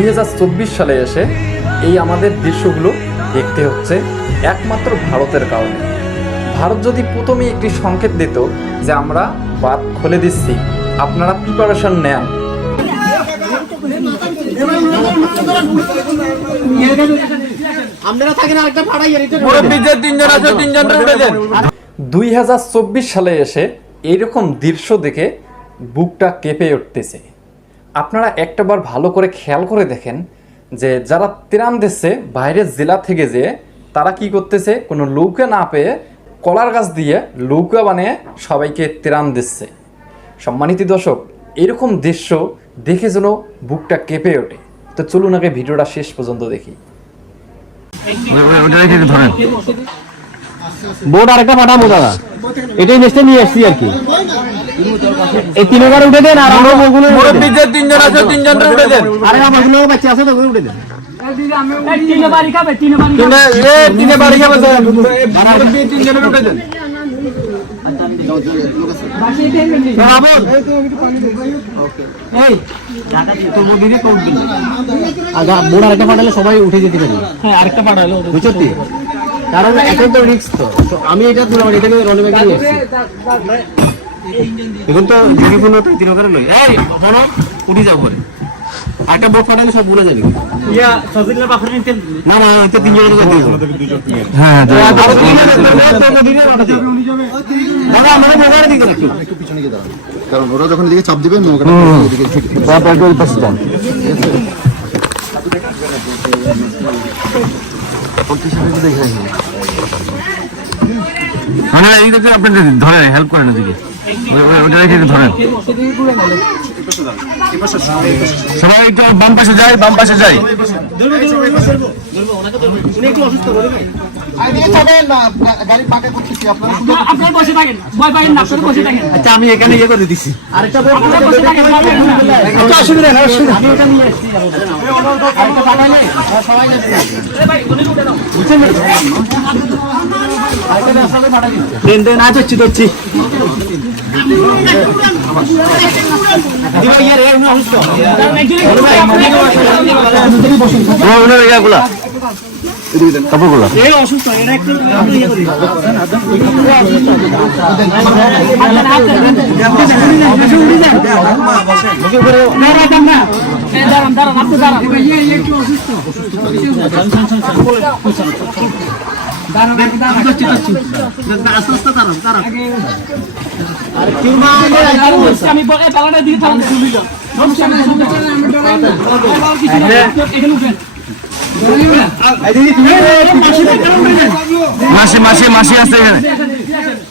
দুই হাজার চব্বিশ সালে এসে এই আমাদের দৃশ্যগুলো দেখতে হচ্ছে একমাত্র ভারতের কারণে। ভারত যদি প্রথমেই একটি সংকেত দিত যে আমরা বাদ খুলে দিচ্ছি আপনারা প্রিপারেশন নেন। দুই সালে এসে এইরকম দৃশ্য দেখে বুকটা কেঁপে উঠতেছে। আপনারা একটাবার ভালো করে খেয়াল করে দেখেন যে যারা ত্রাণ দিচ্ছে, বাইরের জেলা থেকে যে, তারা কি করতেছে? কোনো লৌকা না পেয়ে কলার গাছ দিয়ে লৌকা বানিয়ে সবাইকে ত্রাণ দিচ্ছে। সম্মানিত দর্শক, এরকম দৃশ্য দেখে যেন বুকটা কেঁপে ওঠে। তো চলুন আগে ভিডিওটা শেষ পর্যন্ত দেখি। বোর্ড আরেকটা পাঠাবো দাদা। এটাই নিয়ে আসছি আর কি। এই তিনবার উঠে দেন আর আমরা ওগুলো মুরব্বীদের তিনজন আছে তিনজনটা উঠে দেন। আরে আমারগুলো বাচ্চা আছে তো উঠে দেন। তিনে এ তিনে বাড়ি খাবে তো। মুরব্বী তিনজনের উঠে দেন। বোর্ড আরেকটা পাঠালে সবাই উঠে যেতে পারি। হ্যাঁ আরেকটা পাঠালো। বুঝছ কারণ এখন তো রিস্ক তো। আমি এটা এটাকে রনি ব্যাগে নিয়ে এসেছি এখন তো ঝুঁকিপূর্ণ তো তিন করে লই। এই হনো উঠে যাও পরে একটা বোর্ড পাঠালে সব ভুলে যাবে। না না দিয়ে হ্যাঁ আর দাদা আমাদের মোবাইলে দিকে রাখি। একটু পিছনে গিয়ে দাঁড়ান। কারণ ওরা যখন এদিকে চাপ দিবে নৌকাটা এদিকে ছুটে মানে দিকে ধরে হেল্প করেন ওদিকে সবাই একটু বাম পাশে যাই বাম পাশে যাই। গাড়ি পাকা করছি কি আপনারা আপনার বসে থাকেন ভয় পাইেন না আপনার বসে থাকেন। আচ্ছা আমি এখানে ইয়ে করে দিছি। অসুবিধা নেই অসুবিধা নেই। দেন দেন আজ হচ্ছি ধরছি। কাপড়গুলো দাঁড়ান দাঁড়ান আপনি দাঁড়ান আমি বলে পালাটা দিয়ে থাকুন এখানে উঠেন মাসি মাসি মাসি আছে এখানে।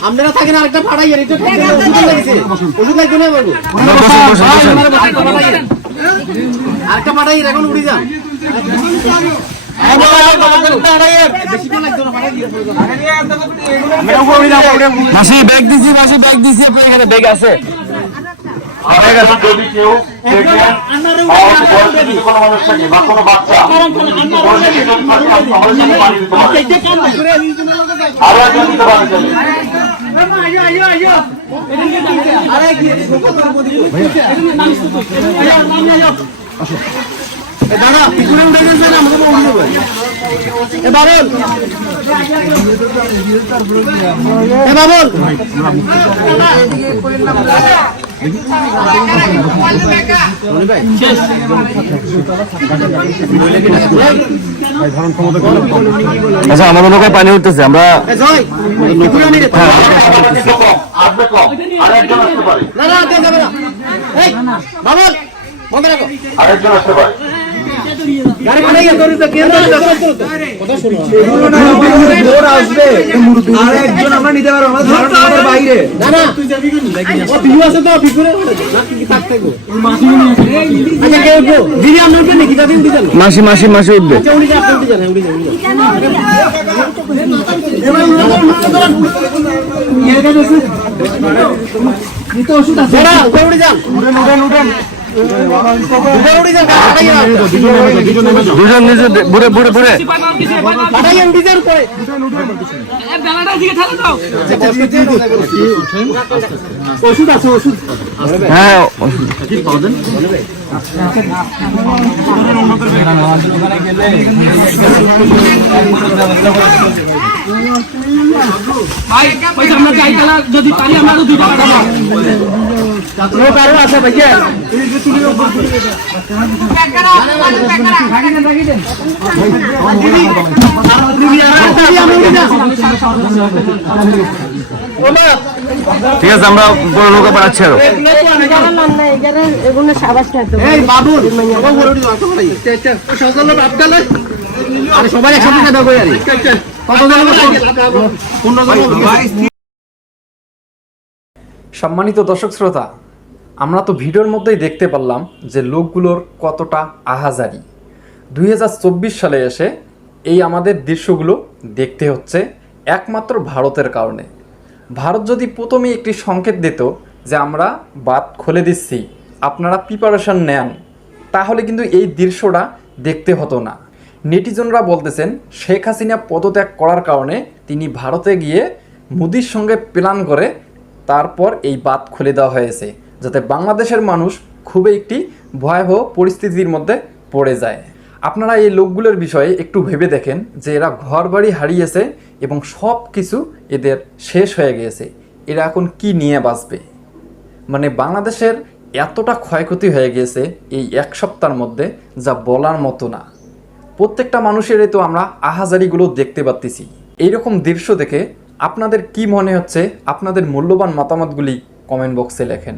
আপনারা থাকেন আরেকটা পাড়াই আর এটা ওষুধ লাগছে ওষুধ লাগবে না বসুন আরেকটা পাড়াই এখন উড়ে যান। মাসি ব্যাগ দিছি মাসি ব্যাগ দিছি আপনার এখানে ব্যাগ আছে। যদি কেউ কোনো মানুষ থাকে বা কোনো বাচ্চা। আরও একজন দিতে দাদা পিছনে উঠে আমাকে এ বাবুল এ বাবুল। আচ্ছা আমাদের নৌকায় পানি উঠতেছে আমরা কম। আরেকজন আসতে পারে। মাসি মাসি মাসি উঠবে। আচ্ছা উঠে যান আপনি উঠে দুজন নিজে বুড়ে বুড়ে বুড়ে। বাবু এই বেলাটার দিকে ঠেলে আছে আছে ঠিক আছে আমরা বড় লোক আরও। এই বাবু ভাত খেলে আরে সবাই একসাথে খাওয়া দাওয়া কত জন পনেরো জন সম্মানিত দর্শক শ্রোতা আমরা তো ভিডিওর মধ্যেই দেখতে পারলাম যে লোকগুলোর কতটা আহাজারি। দুই হাজার চব্বিশ সালে এসে এই আমাদের দৃশ্যগুলো দেখতে হচ্ছে একমাত্র ভারতের কারণে। ভারত যদি প্রথমেই একটি সংকেত দিত যে আমরা বাদ খুলে দিচ্ছি, আপনারা প্রিপারেশন নেন, তাহলে কিন্তু এই দৃশ্যটা দেখতে হতো না। নেটিজনরা বলতেছেন, শেখ হাসিনা পদত্যাগ করার কারণে তিনি ভারতে গিয়ে মোদির সঙ্গে প্ল্যান করে তারপর এই বাদ খুলে দেওয়া হয়েছে। যাতে বাংলাদেশের মানুষ খুবই একটি ভয়াবহ পরিস্থিতির মধ্যে পড়ে যায়। আপনারা এই লোকগুলোর বিষয়ে একটু ভেবে দেখেন যে এরা ঘর বাড়ি হারিয়েছে এবং সব কিছু এদের শেষ হয়ে গিয়েছে এরা এখন কি নিয়ে বাঁচবে? মানে বাংলাদেশের এতটা ক্ষয়ক্ষতি হয়ে গিয়েছে এই এক সপ্তাহের মধ্যে যা বলার মতো না। প্রত্যেকটা মানুষেরই তো আমরা আহাজারিগুলো দেখতে পাচ্ছি এইরকম দৃশ্য দেখে আপনাদের কি মনে হচ্ছে? আপনাদের মূল্যবান মতামতগুলি কমেন্ট বক্সে লেখেন।